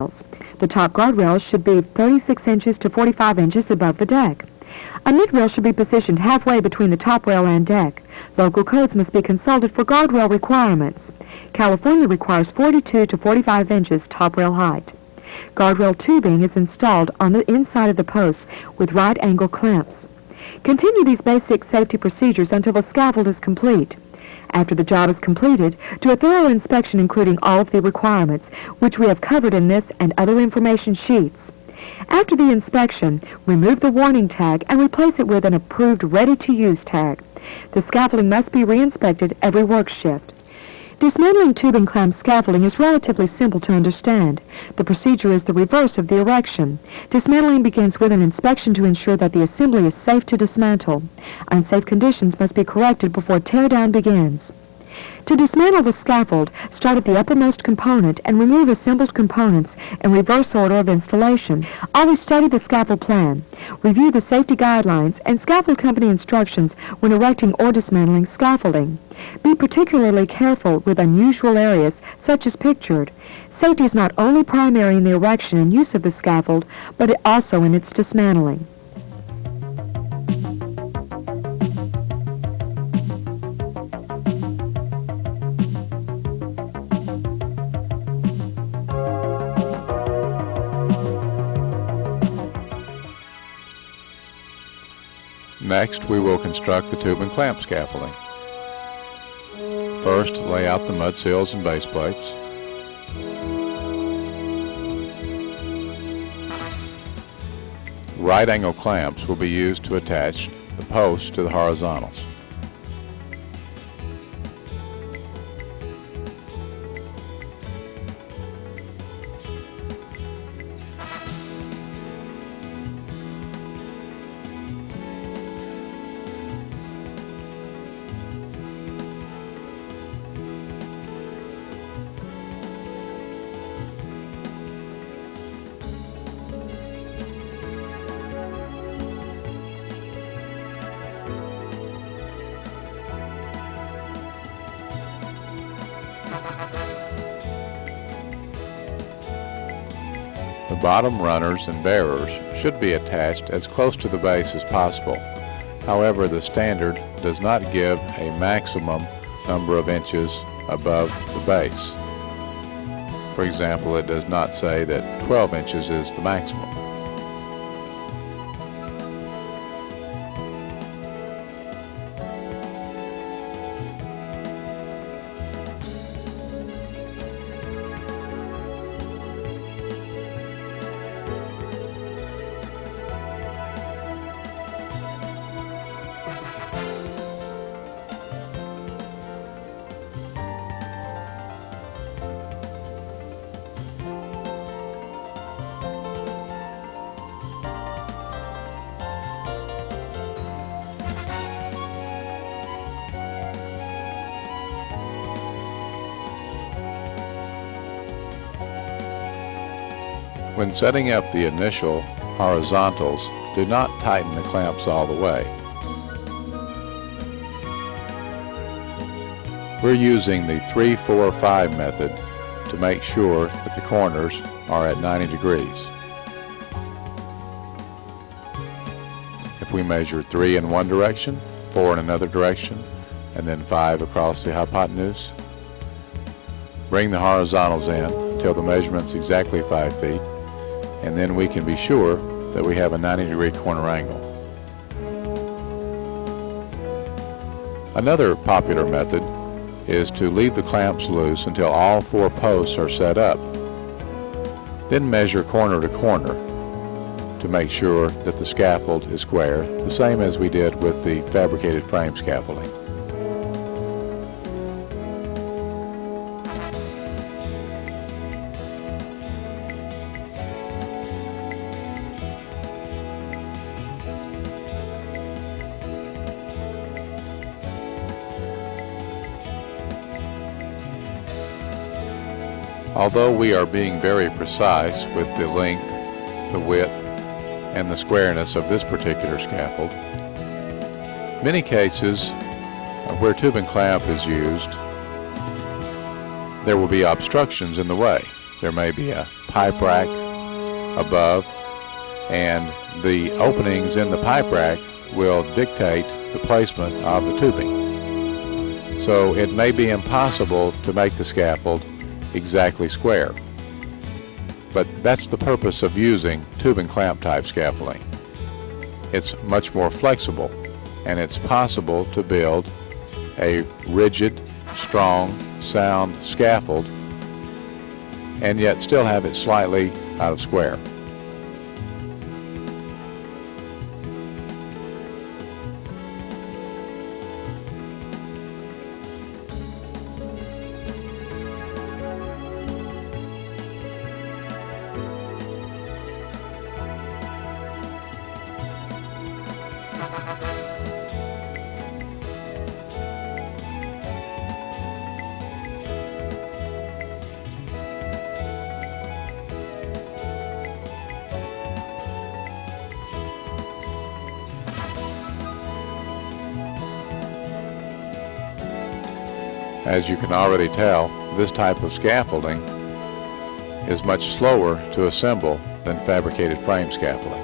The top guardrails should be 36 inches to 45 inches above the deck. A mid-rail should be positioned halfway between the top rail and deck. Local codes must be consulted for guardrail requirements. California requires 42 to 45 inches top rail height. Guardrail tubing is installed on the inside of the posts with right angle clamps. Continue these basic safety procedures until the scaffold is complete. After the job is completed, do a thorough inspection including all of the requirements, which we have covered in this and other information sheets. After the inspection, remove the warning tag and replace it with an approved ready-to-use tag. The scaffolding must be re-inspected every work shift. Dismantling tube and clamp scaffolding is relatively simple to understand. The procedure is the reverse of the erection. Dismantling begins with an inspection to ensure that the assembly is safe to dismantle. Unsafe conditions must be corrected before teardown begins. To dismantle the scaffold, start at the uppermost component and remove assembled components in reverse order of installation. Always study the scaffold plan. Review the safety guidelines and scaffold company instructions when erecting or dismantling scaffolding. Be particularly careful with unusual areas, such as pictured. Safety is not only primary in the erection and use of the scaffold, but also in its dismantling. Next, we will construct the tube and clamp scaffolding. First, lay out the mud seals and base plates. Right angle clamps will be used to attach the posts to the horizontals. The bottom runners and bearers should be attached as close to the base as possible. However, the standard does not give a maximum number of inches above the base. For example, it does not say that 12 inches is the maximum. When setting up the initial horizontals, do not tighten the clamps all the way. We're using the 3-4-5 method to make sure that the corners are at 90 degrees. If we measure 3 in one direction, 4 in another direction, and then 5 across the hypotenuse, bring the horizontals in till the measurement's exactly 5 feet, and then we can be sure that we have a 90-degree corner angle. Another popular method is to leave the clamps loose until all 4 posts are set up. Then measure corner to corner to make sure that the scaffold is square, the same as we did with the fabricated frame scaffolding. Although we are being very precise with the length, the width, and the squareness of this particular scaffold, many cases where tube and clamp is used, there will be obstructions in the way. there may be a pipe rack above, and the openings in the pipe rack will dictate the placement of the tubing. So it may be impossible to make the scaffold exactly square. But that's the purpose of using tube and clamp type scaffolding. It's much more flexible, and it's possible to build a rigid, strong, sound scaffold and yet still have it slightly out of square. As you can already tell, this type of scaffolding is much slower to assemble than fabricated frame scaffolding.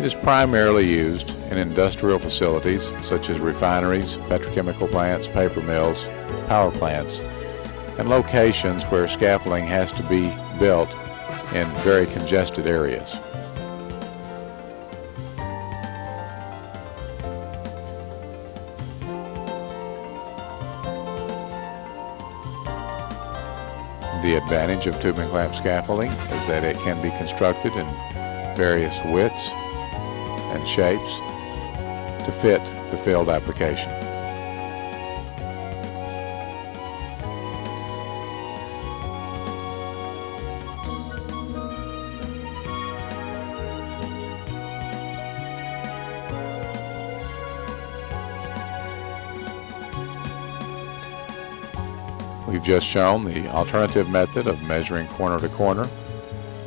It is primarily used in industrial facilities such as refineries, petrochemical plants, paper mills, power plants, and locations where scaffolding has to be built in very congested areas. The advantage of tube and clamp scaffolding is that it can be constructed in various widths and shapes to fit the field application. We've just shown the alternative method of measuring corner to corner,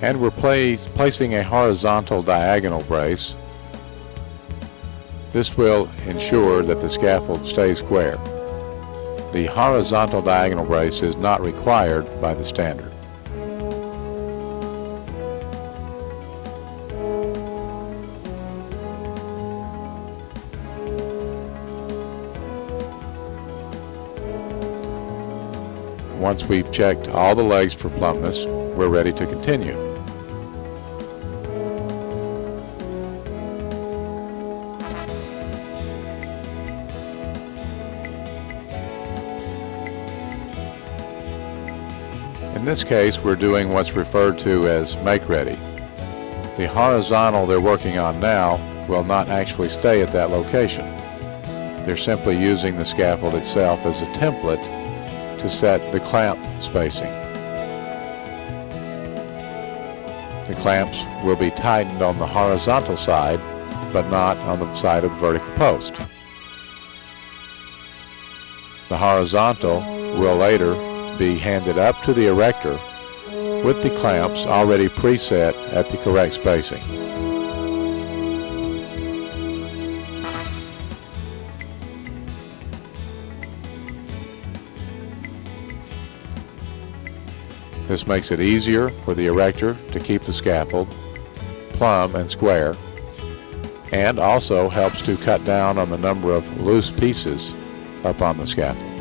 and we're placing a horizontal diagonal brace. This will ensure that the scaffold stays square. The horizontal diagonal brace is not required by the standard. Once we've checked all the legs for plumpness, we're ready to continue. In this case, we're doing what's referred to as make ready. The horizontal they're working on now will not actually stay at that location. They're simply using the scaffold itself as a template to set the clamp spacing. The clamps will be tightened on the horizontal side, but not on the side of the vertical post. The horizontal will later be handed up to the erector with the clamps already preset at the correct spacing. This makes it easier for the erector to keep the scaffold plumb and square, and also helps to cut down on the number of loose pieces up on the scaffold.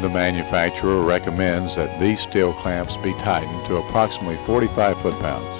The manufacturer recommends that these steel clamps be tightened to approximately 45 foot-pounds.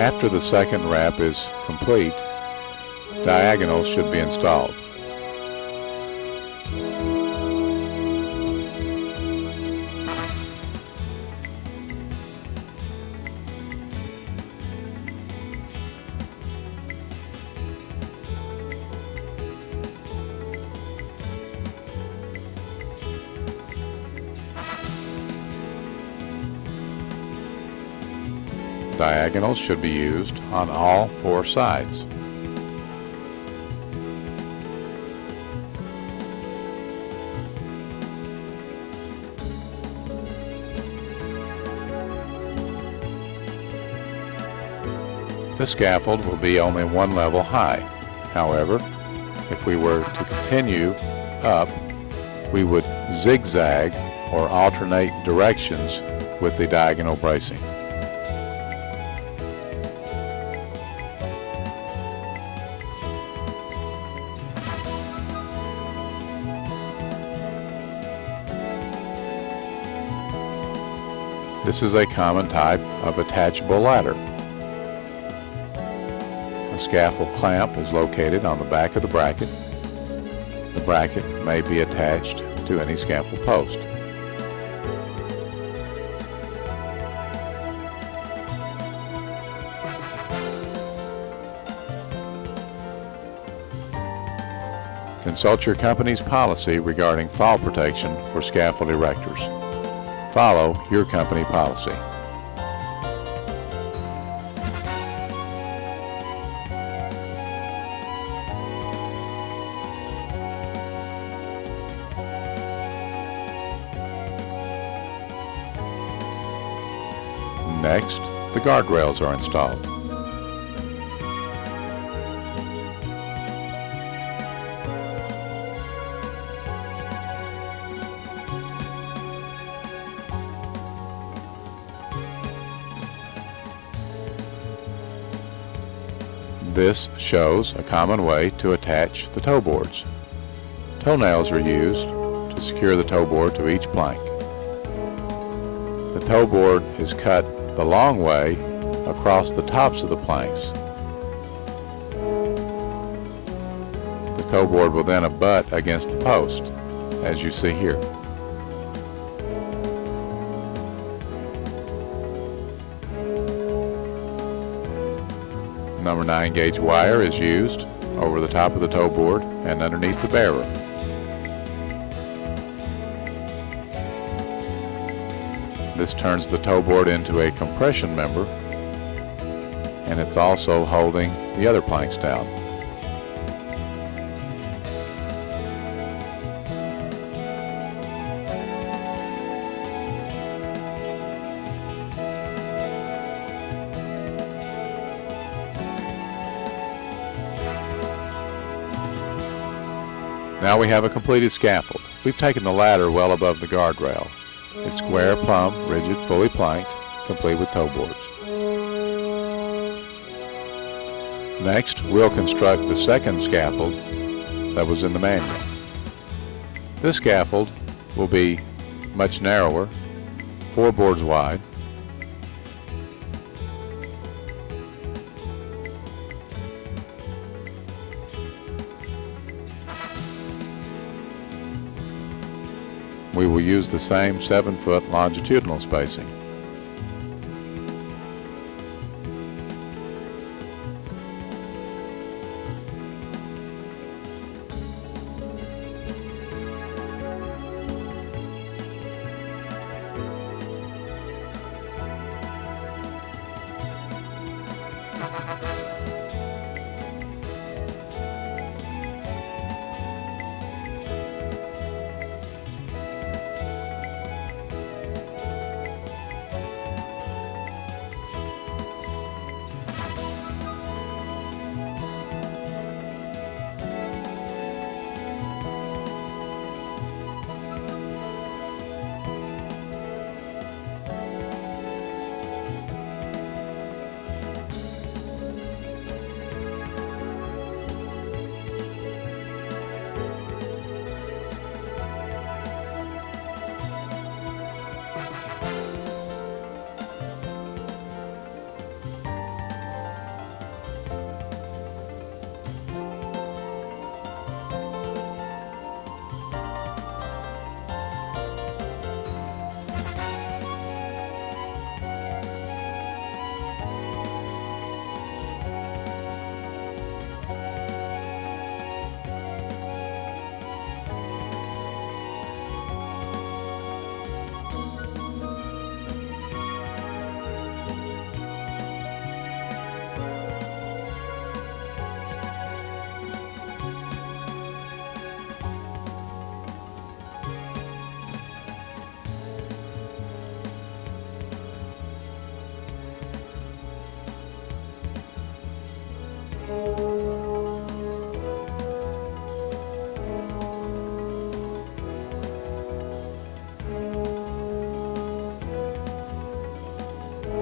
After the second wrap is complete, diagonals should be installed. Diagonals should be used on all four sides. The scaffold will be only one level high. However, if we were to continue up, we would zigzag or alternate directions with the diagonal bracing. This is a common type of attachable ladder. A scaffold clamp is located on the back of the bracket. The bracket may be attached to any scaffold post. Consult your company's policy regarding fall protection for scaffold erectors. Follow your company policy. Next, the guardrails are installed. This shows a common way to attach the toe boards. Toenails are used to secure the toe board to each plank. The toe board is cut the long way across the tops of the planks. The toe board will then abut against the post, as you see here. Number 9 gauge wire is used over the top of the toe board and underneath the bearer. This turns the toe board into a compression member, and it's also holding the other planks down. Now we have a completed scaffold. We've taken the ladder well above the guardrail. It's square, plumb, rigid, fully planked, complete with toe boards. Next, we'll construct the second scaffold that was in the manual. This scaffold will be much narrower, 4 boards wide. We will use the same 7-foot longitudinal spacing.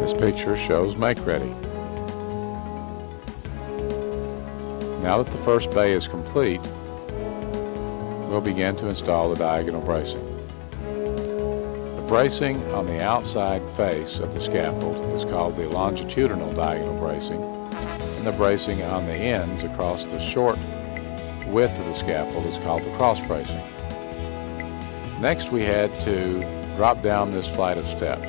This picture shows make ready. Now that the first bay is complete, we'll begin to install the diagonal bracing. The bracing on the outside face of the scaffold is called the longitudinal diagonal bracing, and the bracing on the ends across the short width of the scaffold is called the cross bracing. Next, we had to drop down this flight of steps.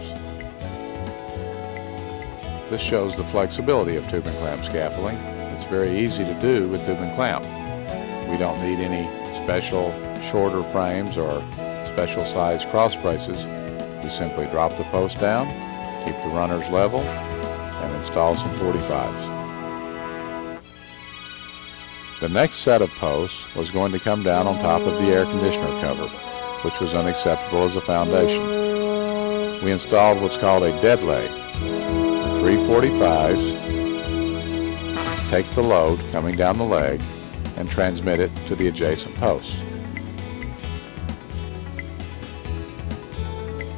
This shows the flexibility of tube and clamp scaffolding. It's very easy to do with tube and clamp. We don't need any special shorter frames or special size cross braces. We simply drop the post down, keep the runners level, and install some 45s. The next set of posts was going to come down on top of the air conditioner cover, which was unacceptable as a foundation. We installed what's called a dead leg. 3 45s, take the load coming down the leg and transmit it to the adjacent posts.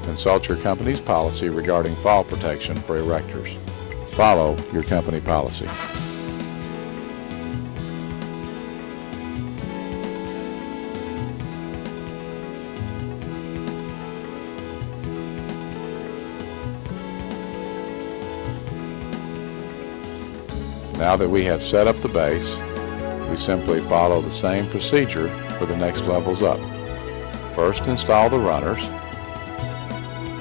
Consult your company's policy regarding fall protection for erectors. Follow your company policy. Now that we have set up the base, we simply follow the same procedure for the next levels up. First, install the runners,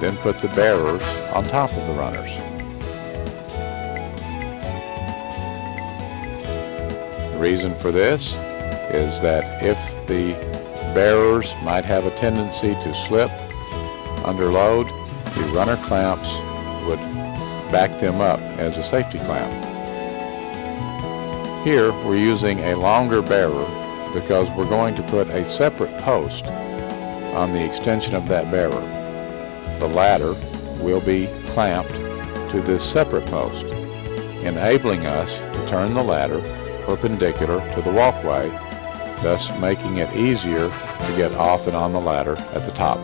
then put the bearers on top of the runners. The reason for this is that if the bearers might have a tendency to slip under load, the runner clamps would back them up as a safety clamp. Here we're using a longer bearer because we're going to put a separate post on the extension of that bearer. The ladder will be clamped to this separate post, enabling us to turn the ladder perpendicular to the walkway, thus making it easier to get off and on the ladder at the top.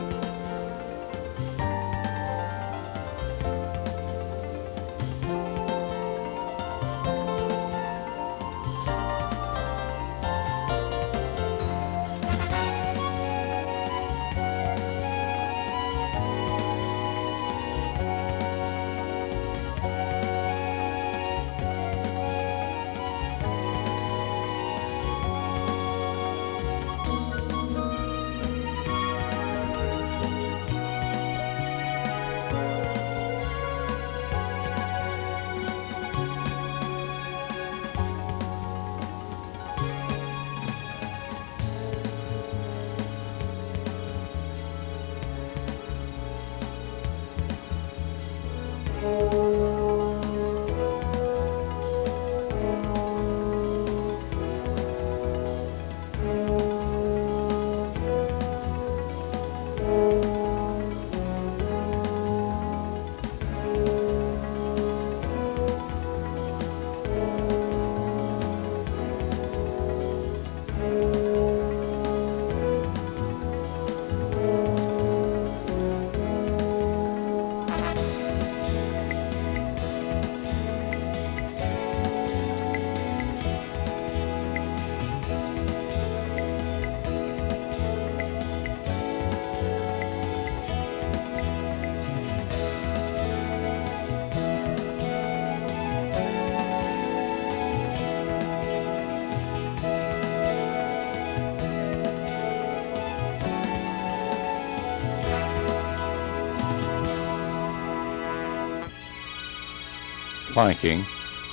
planking,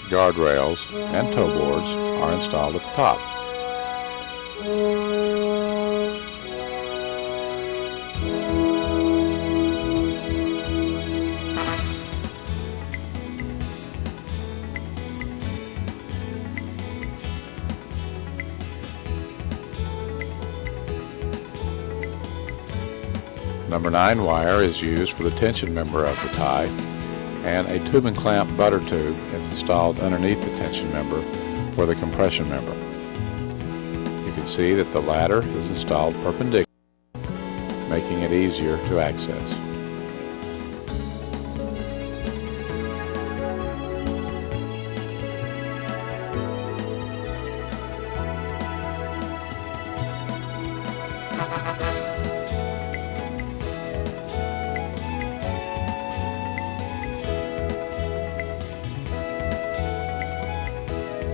guardrails, and toe boards are installed at the top. Number 9 wire is used for the tension member of the tie, and a tube and clamp butter tube is installed underneath the tension member for the compression member. You can see that the latter is installed perpendicular, making it easier to access.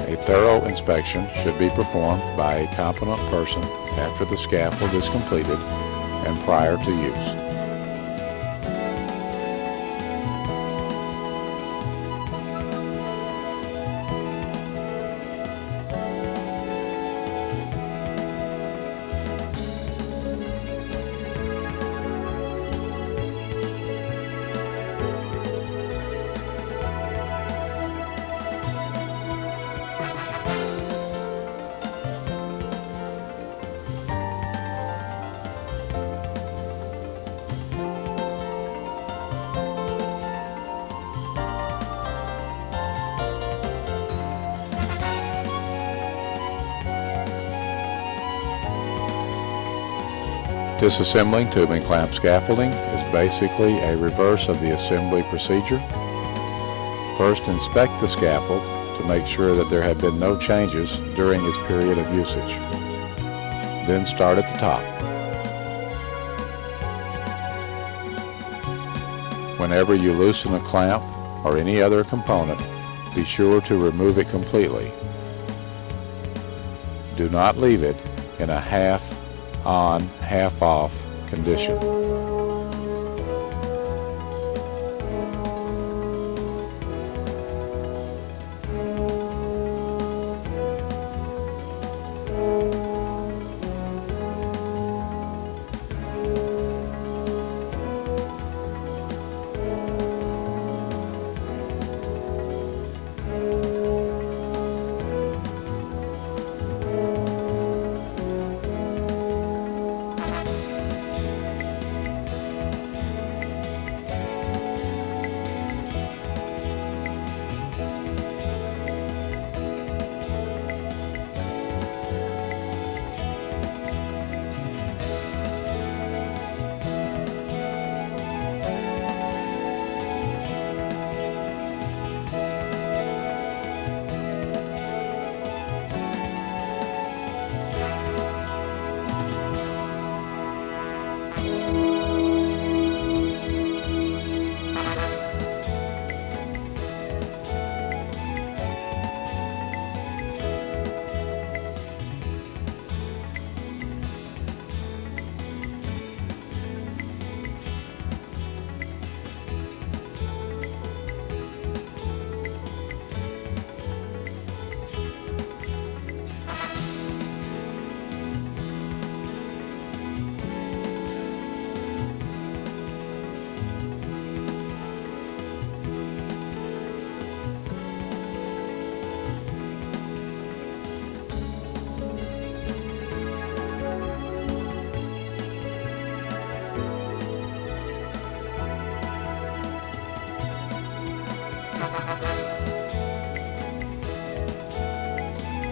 A thorough inspection should be performed by a competent person after the scaffold is completed and prior to use. Disassembling tubing clamp scaffolding is basically a reverse of the assembly procedure. First, inspect the scaffold to make sure that there have been no changes during its period of usage. Then start at the top. Whenever you loosen a clamp or any other component, be sure to remove it completely. Do not leave it in a half-on, half-off condition.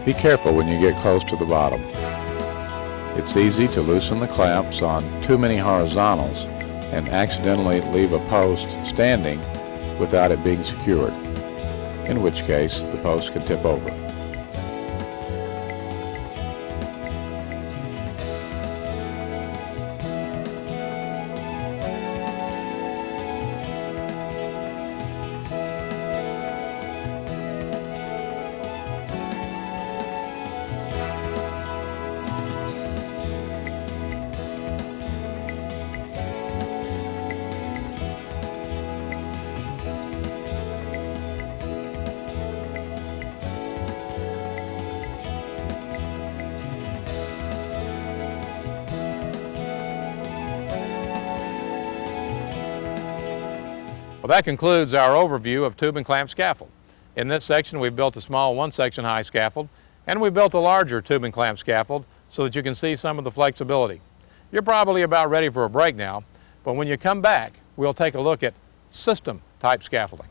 Be careful when you get close to the bottom. It's easy to loosen the clamps on too many horizontals and accidentally leave a post standing without it being secured, in which case the post can tip over. that concludes our overview of tube and clamp scaffold. In this section we've built a small 1-section high scaffold, and we built a larger tube and clamp scaffold so that you can see some of the flexibility. You're probably about ready for a break now, but when you come back we'll take a look at system type scaffolding.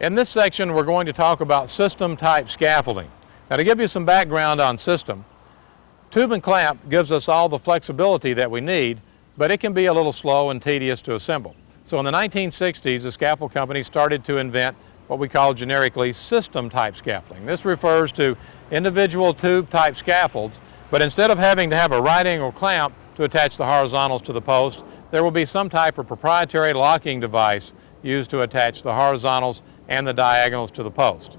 In this section we're going to talk about system type scaffolding. Now, to give you some background on system, tube and clamp gives us all the flexibility that we need, but it can be a little slow and tedious to assemble. So in the 1960s, the scaffold company started to invent what we call generically system type scaffolding. This refers to individual tube type scaffolds, but instead of having to have a right angle clamp to attach the horizontals to the post, there will be some type of proprietary locking device used to attach the horizontals and the diagonals to the post.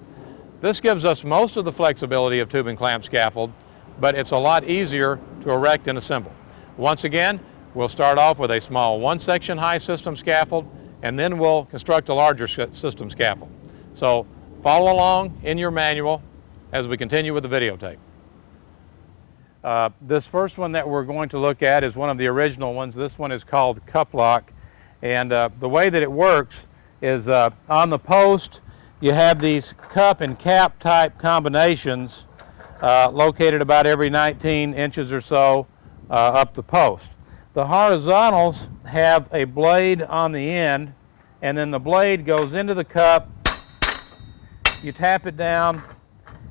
This gives us most of the flexibility of tube and clamp scaffold, but it's a lot easier to erect and assemble. Once again, we'll start off with a small 1-section high system scaffold, and then we'll construct a larger system scaffold. So follow along in your manual as we continue with the videotape. This first one that we're going to look at is one of the original ones. This one is called cup lock, and the way that it works is on the post you have these cup and cap type combinations located about every 19 inches or so up the post. The horizontals have a blade on the end, and then the blade goes into the cup, you tap it down,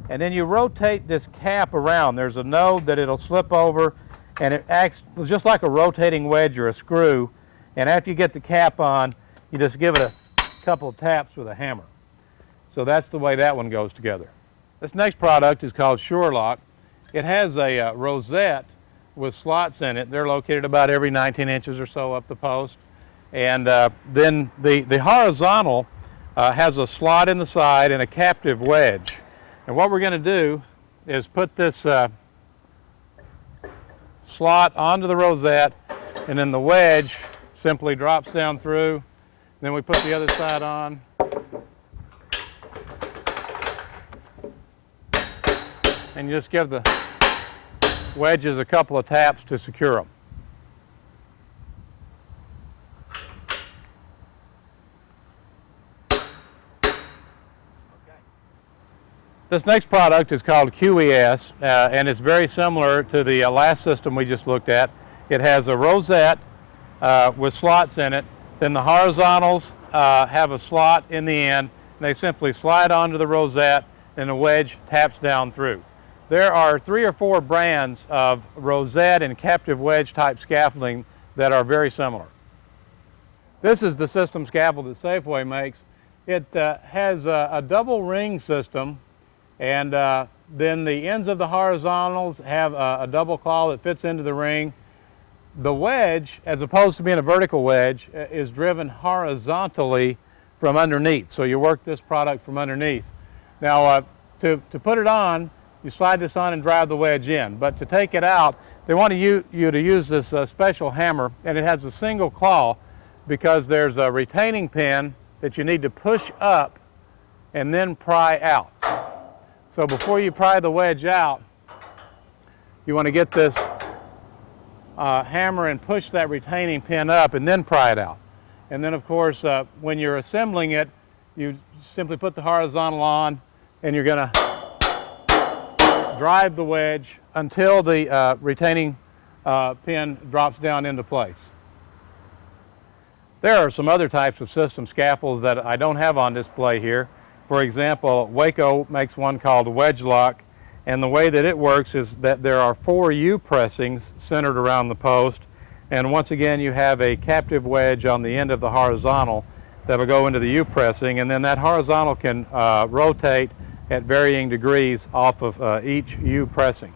and then you rotate this cap around. There's a node that it'll slip over, and it acts just like a rotating wedge or a screw, and after you get the cap on, you just give it a couple of taps with a hammer. So that's the way that one goes together. This next product is called Sure Lock. It has a rosette with slots in it. They're located about every 19 inches or so up the post. And then the horizontal has a slot in the side and a captive wedge. And what we're going to do is put this slot onto the rosette, and then the wedge simply drops down through. Then we put the other side on. And you just give the wedges a couple of taps to secure them. This next product is called QES, and it's very similar to the last system we just looked at. It has a rosette with slots in it. Then the horizontals have a slot in the end, and they simply slide onto the rosette, and the wedge taps down through. There are 3 or 4 brands of rosette and captive wedge type scaffolding that are very similar. This is the system scaffold that Safeway makes. It has a double ring system, and then the ends of the horizontals have a double claw that fits into the ring. The wedge, as opposed to being a vertical wedge, is driven horizontally from underneath. So you work this product from underneath. Now, to put it on, you slide this on and drive the wedge in. But to take it out, they want you to use this special hammer, and it has a single claw because there's a retaining pin that you need to push up and then pry out. So before you pry the wedge out, you want to get this hammer and push that retaining pin up and then pry it out. And then of course when you're assembling it, you simply put the horizontal on, and you're going to drive the wedge until the retaining pin drops down into place. There are some other types of system scaffolds that I don't have on display here. For example, Waco makes one called wedge lock, and the way that it works is that there are 4 U pressings centered around the post, and once again you have a captive wedge on the end of the horizontal that'll go into the U pressing, and then that horizontal can rotate at varying degrees off of each U pressing.